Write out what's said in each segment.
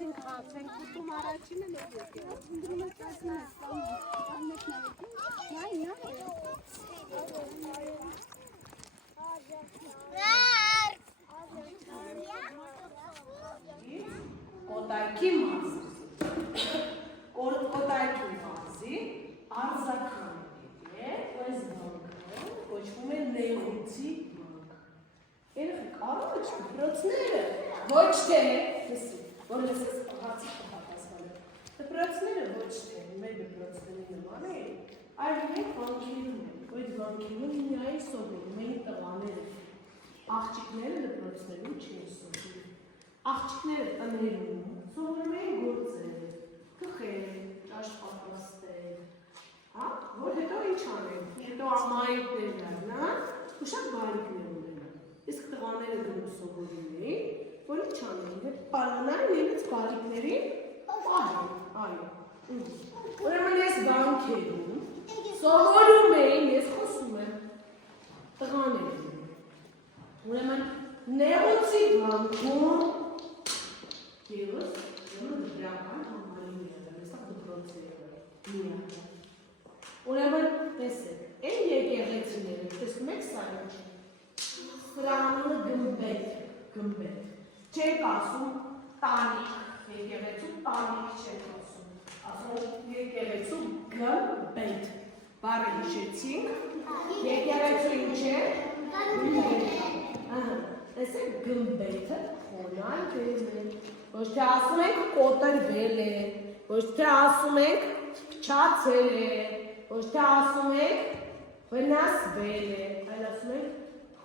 Եկեցինք խաղացենք, ուտում առաջինը մեկ եկել։ Ընդրում եք ասում ես, ամենեք Կոտայքի մարզի, կոտայքի մարզի արձականեր է, այս բանկը կոչվում է նեղուցի բանկ։ Երեխեք, առաջ դպրոցները ոչ թե, որ լսես հացի կհատասվան է, դպրոցները ոչ թե մեր դպրոցների նման է, այլ մեկ բանկերում են, այդ բանկերում միայն սովորում էին տղաները, աղջիկները դպրոցներում չեն սովորում, աղջիկները տներում սովորում էին գործել, թխել, ճաշ պատրաստել, որ հետո ինչ անեն, հետո ամայիկներ դառնան, ու շատ բարիքներ ունենան, իսկ տղաները դնում սովորում էին, որ ինչ անեն, պարանային իրենց բարիքներին պահեն, այո, ուրեմն ես բանկերում սովորում էին, ես խոսում եմ, տղաներում, ուրեմն նեղուցի բանկում Եվս, դրական համալիներ, այստեղ դպրոցներ միակ։ Ուրեմն, տեսեք, այն եկեղեցիները, տեսնում եք սարը, սրա անունը գմբեթ, չեք ասում տանիք, եկեղեցու տանիք չեք ասում եկեղեցու գմբեթ, բարը հիշեցինք, եկեղեցու ինչ է, տեսեք գմբեթը խոնար բել է, ոչ թե ասում ենք կոտրվել է, ոչ թե ասում ենք չացել է, ոչ թե ասում ենք վնասվել է, այլ ասում ենք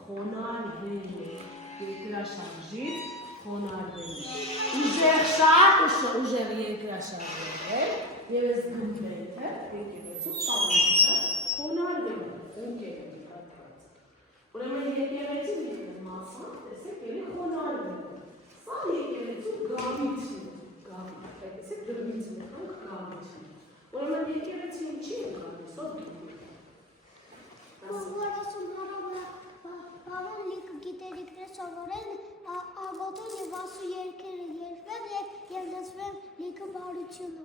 խոնարհվել է, երկրաշարժից խոնարհվել է, ուժեղ շատ ուժեղ երկրաշարժել է, և այս գմբեթը, եկեղեցու տանիքը խոնարհվել է, ընկել է կտրած, ուրեմն եկեղեցին մասան, տեսեք, ելի խոնարհվել է, սա եկեղեցու գավիթն է, տեսեք, դրվիցն է, գավիթն է, ուրեմն եկեղեցին չի է գալիս, ով դուք եք։ Որ ասում հարավը լիք գիտելիքներ սովորեն, աղոտեն և ասու երկերը երբեն և լսվեն լիքը բարությունը։